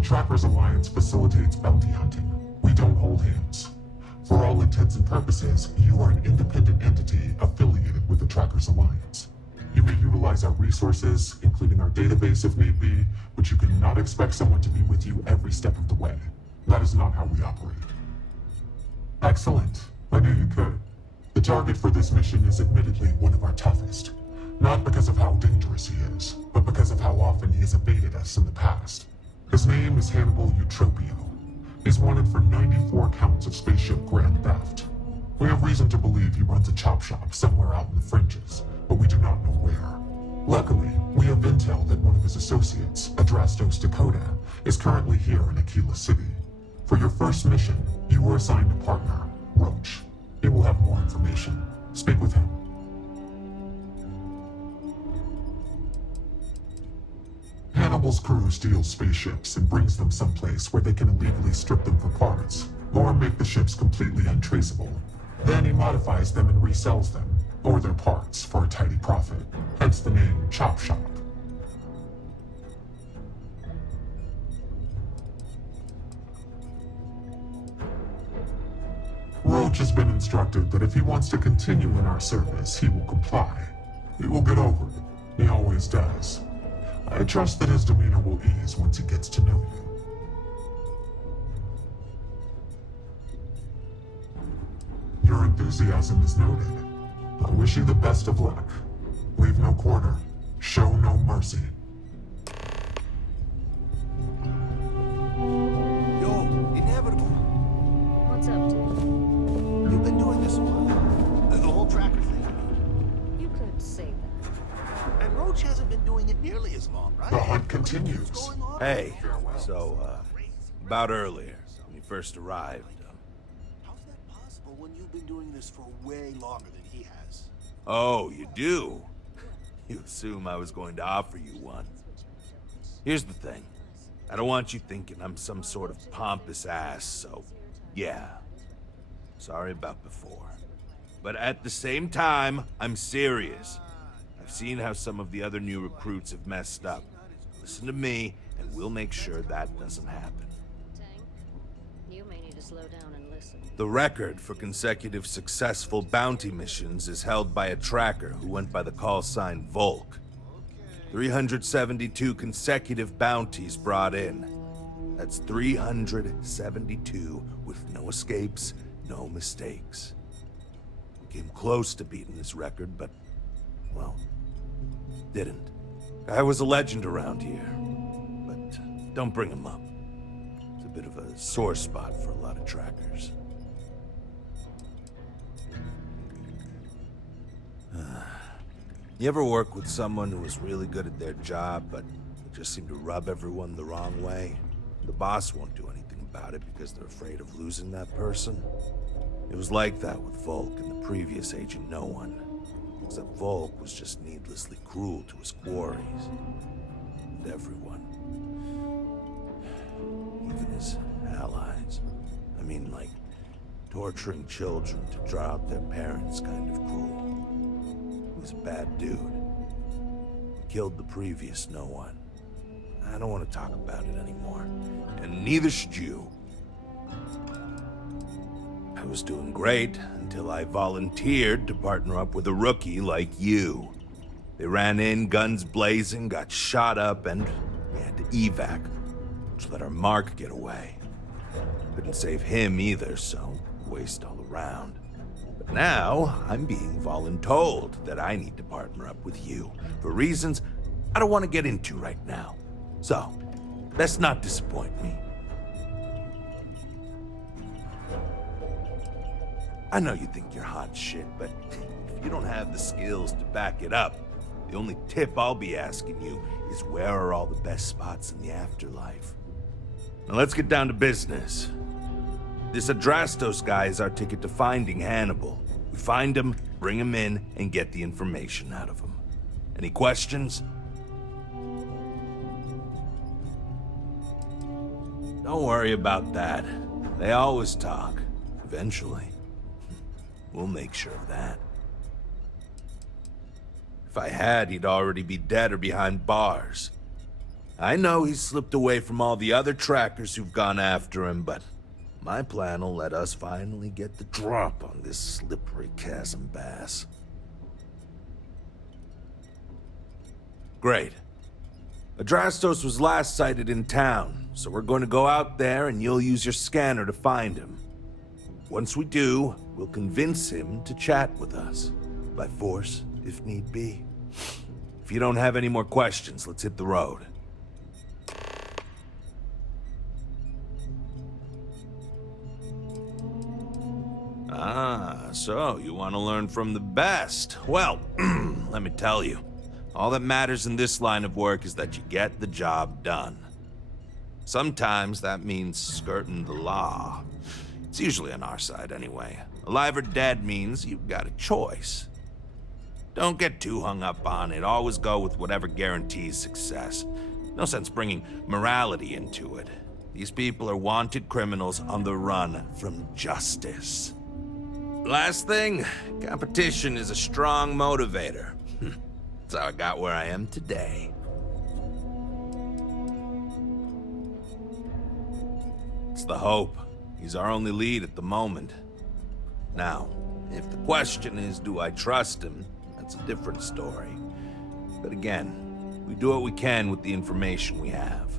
The Trackers Alliance facilitates bounty hunting. We don't hold hands. For all intents and purposes, you are an independent entity affiliated with the Trackers Alliance. You may utilize our resources, including our database if need be, but you cannot expect someone to be with you every step of the way. That is not how we operate. Excellent. I knew you could. The target for this mission is admittedly one of our toughest. Not because of how dangerous he is, but because of how often he has evaded us in the past. His name is Hannibal Eutropio. He's wanted for 94 counts of spaceship grand theft. We have reason to believe he runs a chop shop somewhere out in the fringes, but we do not know where. Luckily, we have intel that one of his associates, Adrastos Dakota, is currently here in Aquila City. For your first mission, you were assigned a partner, Roach. He will have more information. Speak with him. Hannibal's crew steals spaceships and brings them someplace where they can illegally strip them for parts, or make the ships completely untraceable. Then he modifies them and resells them, or their parts, for a tidy profit. Hence the name Chop Shop. Roach has been instructed that if he wants to continue in our service, he will comply. He will get over it. He always does. I trust that his demeanor will ease once he gets to know you. Your enthusiasm is noted. I wish you the best of luck. Leave no quarter. Show no mercy. Yo, Inevitable. What's up, dude? You've been doing this a while. The whole tracker thing. You could say that. And Roach hasn't been doing it nearly as long, right? The hunt continues. What's going on? Hey, about earlier, when you first arrived. How's that possible when you've been doing this for way longer than he has? Oh, you do? You assume I was going to offer you one. Here's the thing. I don't want you thinking I'm some sort of pompous ass, so yeah. Sorry about before. But at the same time, I'm serious. I've seen how some of the other new recruits have messed up. Listen to me, and we'll make sure that doesn't happen. Tang, you may need to slow down and listen. The record for consecutive successful bounty missions is held by a tracker who went by the call sign Volk. 372 consecutive bounties brought in. That's 372 with no escapes, no mistakes. We came close to beating this record, but, well, didn't. Guy was a legend around here, but don't bring him up. It's a bit of a sore spot for a lot of trackers. You ever work with someone who was really good at their job, but they just seemed to rub everyone the wrong way? The boss won't do anything about it because they're afraid of losing that person. It was like that with Volk and the previous Agent No One. Except Volk was just needlessly cruel to his quarries. And everyone. Even his allies. I mean, like, torturing children to draw out their parents kind of cruel. He was a bad dude. He killed the previous No One. I don't want to talk about it anymore. And neither should you. I was doing great until I volunteered to partner up with a rookie like you. They ran in, guns blazing, got shot up, and we had to evac, which let our mark get away. Couldn't save him either, so waste all around. But now, I'm being voluntold that I need to partner up with you, for reasons I don't want to get into right now. So, let's not disappoint me. I know you think you're hot shit, but if you don't have the skills to back it up, the only tip I'll be asking you is where are all the best spots in the afterlife? Now let's get down to business. This Adrastos guy is our ticket to finding Hannibal. We find him, bring him in, and get the information out of him. Any questions? Don't worry about that. They always talk. Eventually. We'll make sure of that. If I had, he'd already be dead or behind bars. I know he's slipped away from all the other trackers who've gone after him, but my plan will let us finally get the drop on this slippery chasm bass. Great. Adrastos was last sighted in town, so we're going to go out there and you'll use your scanner to find him. Once we do, we'll convince him to chat with us. By force, if need be. If you don't have any more questions, let's hit the road. Ah, so you want to learn from the best. Well, let me tell you. All that matters in this line of work is that you get the job done. Sometimes that means skirting the law. It's usually on our side anyway. Alive or dead means you've got a choice. Don't get too hung up on it. Always go with whatever guarantees success. No sense bringing morality into it. These people are wanted criminals on the run from justice. Last thing, competition is a strong motivator. That's how I got where I am today. It's the hope. He's our only lead at the moment. Now, if the question is, do I trust him? That's a different story. But again, we do what we can with the information we have.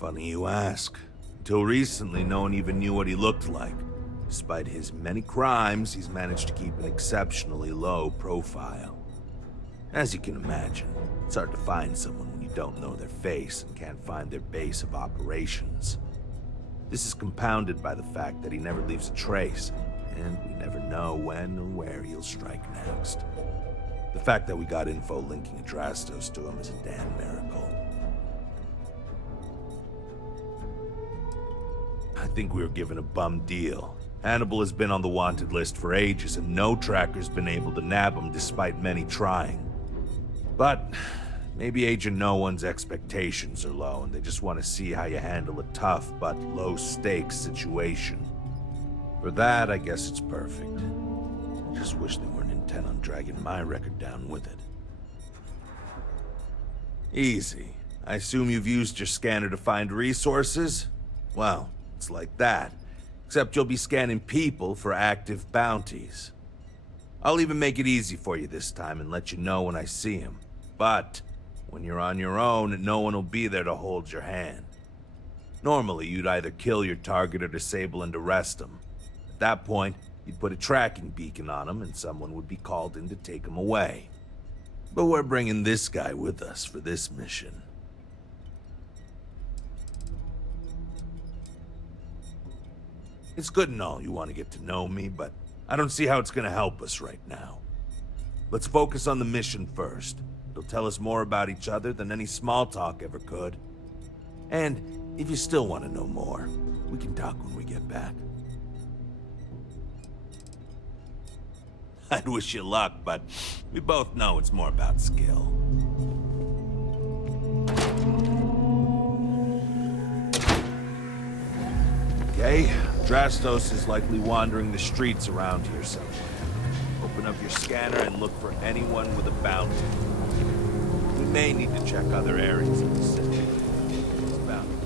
Funny you ask. Until recently, no one even knew what he looked like. Despite his many crimes, he's managed to keep an exceptionally low profile. As you can imagine, it's hard to find someone when you don't know their face and can't find their base of operations. This is compounded by the fact that he never leaves a trace, and we never know when or where he'll strike next. The fact that we got info linking Adrastos to him is a damn miracle. I think we were given a bum deal. Hannibal has been on the wanted list for ages, and no tracker's been able to nab him despite many trying. But maybe Agent No One's expectations are low, and they just want to see how you handle a tough but low-stakes situation. For that, I guess it's perfect. I just wish they weren't intent on dragging my record down with it. Easy. I assume you've used your scanner to find resources? Well, it's like that. Except you'll be scanning people for active bounties. I'll even make it easy for you this time and let you know when I see him. But when you're on your own, no one will be there to hold your hand. Normally, you'd either kill your target or disable and arrest him. At that point, you'd put a tracking beacon on him and someone would be called in to take him away. But we're bringing this guy with us for this mission. It's good and all you want to get to know me, but I don't see how it's going to help us right now. Let's focus on the mission first. It'll tell us more about each other than any small talk ever could. And if you still want to know more, we can talk when we get back. I'd wish you luck, but we both know it's more about skill. Okay, Adrastos is likely wandering the streets around here somewhere. Open up your scanner and look for anyone with a bounty. We may need to check other areas of the city. It's bounty.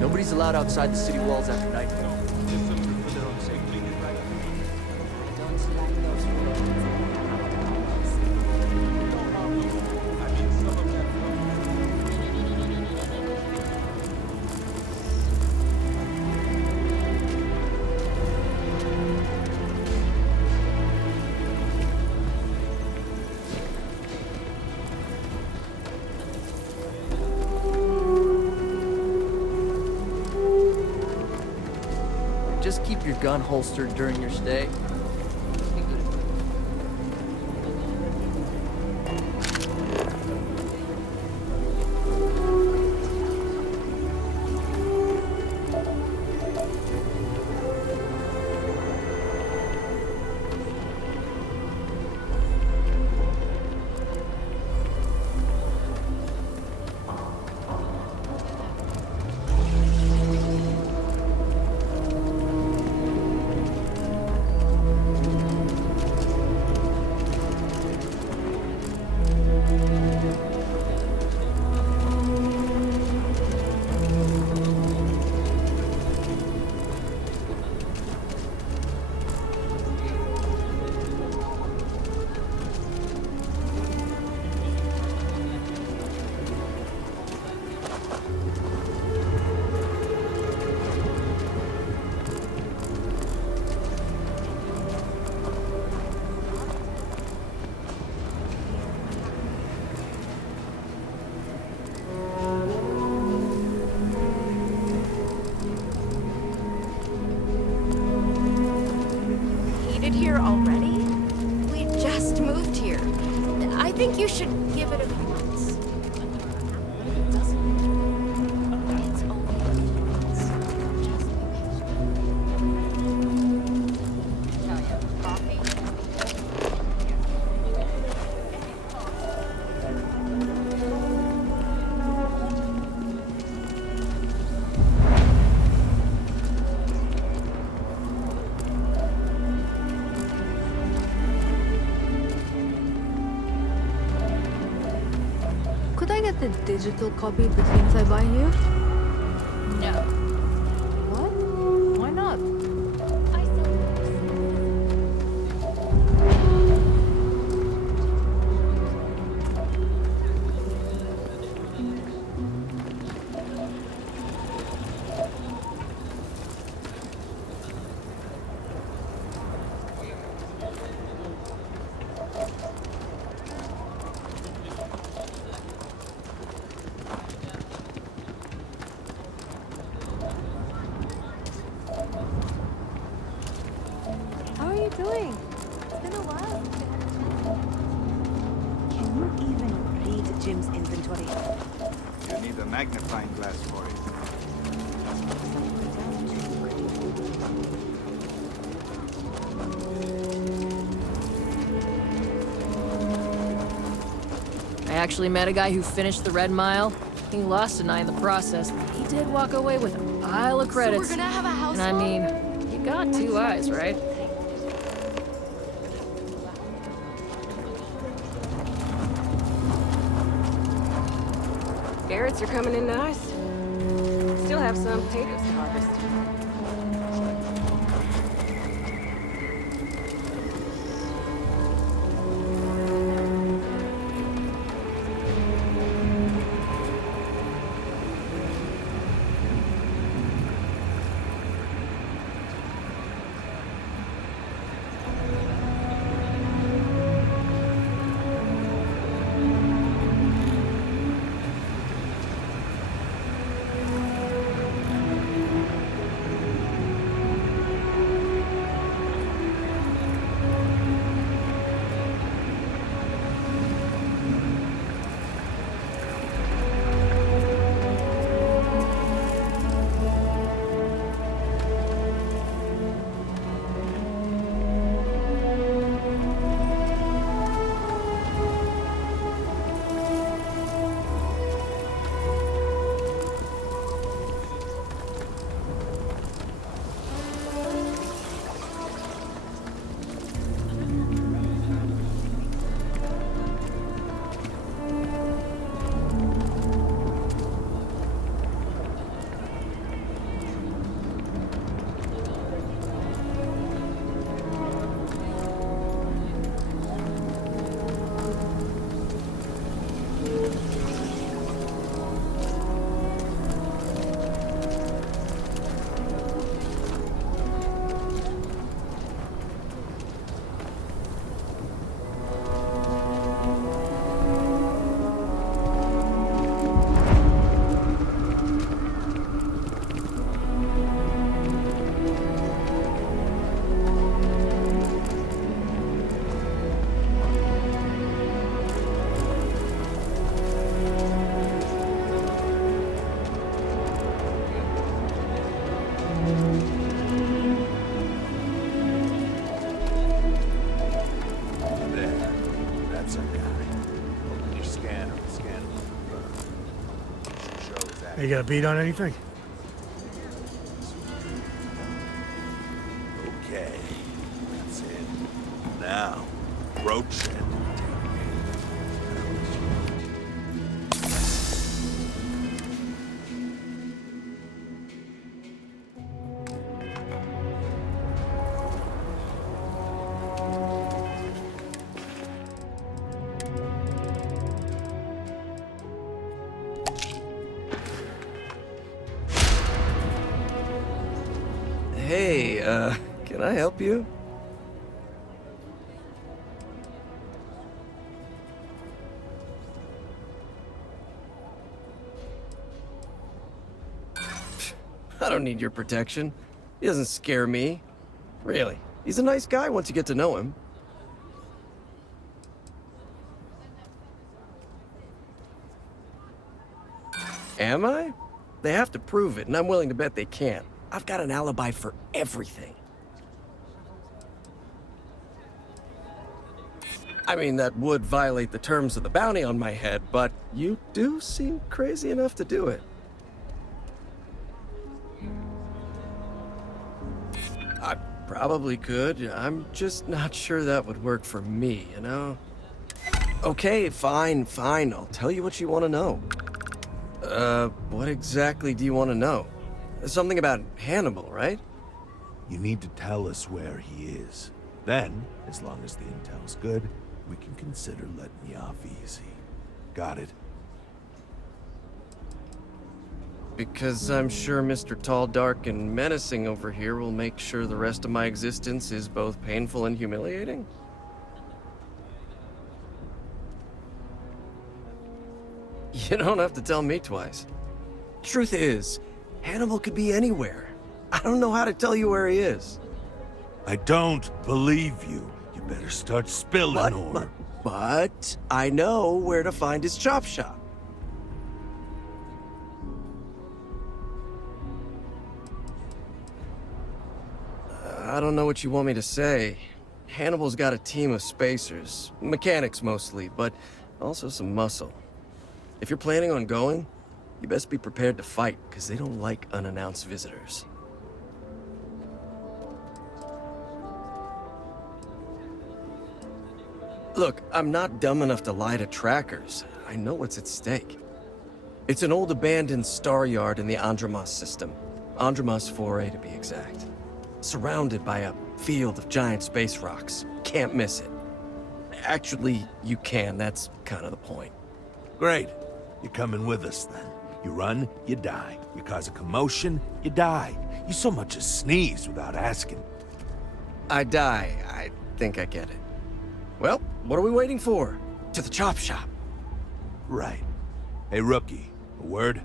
Nobody's allowed outside the city walls after nightfall. Just keep your gun holstered during your stay. here already? We just moved here. I think you should give it a few months. It's only a few months. Hell yeah. Coffee. Could I get the digital copy of the things I buy here? No. What? Why not? I How are you doing? It's been a while. Can you even read Jim's inventory? You need a magnifying glass for it. I actually met a guy who finished the Red Mile. He lost an eye in the process, but he did walk away with a pile of credits. So we're gonna have a house and I mean, you got 2 eyes, right? Carrots are coming in nice. Still have some potatoes to harvest. There. That's a guy. Open your scanner and scan shows that. You got a beat on anything? Okay. That's it. Now, roach it. Hey, can I help you? I don't need your protection. He doesn't scare me. Really. He's a nice guy once you get to know him. Am I? They have to prove it, and I'm willing to bet they can't. I've got an alibi for everything. I mean, that would violate the terms of the bounty on my head, but you do seem crazy enough to do it. I probably could. I'm just not sure that would work for me, you know? Okay, fine. I'll tell you what you want to know. What exactly do you want to know? Something about Hannibal, right? You need to tell us where he is. Then, as long as the intel's good, we can consider letting you off easy. Got it? Because I'm sure Mr. Tall, Dark, and Menacing over here will make sure the rest of my existence is both painful and humiliating? You don't have to tell me twice. Truth is, Hannibal could be anywhere. I don't know how to tell you where he is. I don't believe you. You better start spilling or... But I know where to find his chop shop. I don't know what you want me to say. Hannibal's got a team of spacers, mechanics mostly, but also some muscle. If you're planning on going, you best be prepared to fight, because they don't like unannounced visitors. Look, I'm not dumb enough to lie to trackers. I know what's at stake. It's an old abandoned star yard in the Andromos system. Andromos 4A to be exact. Surrounded by a field of giant space rocks. Can't miss it. Actually, you can. That's kind of the point. Great. You're coming with us, then. You run, you die. You cause a commotion, you die. You so much as sneeze without asking. I die. I think I get it. Well, what are we waiting for? To the chop shop. Right. Hey, rookie, a word?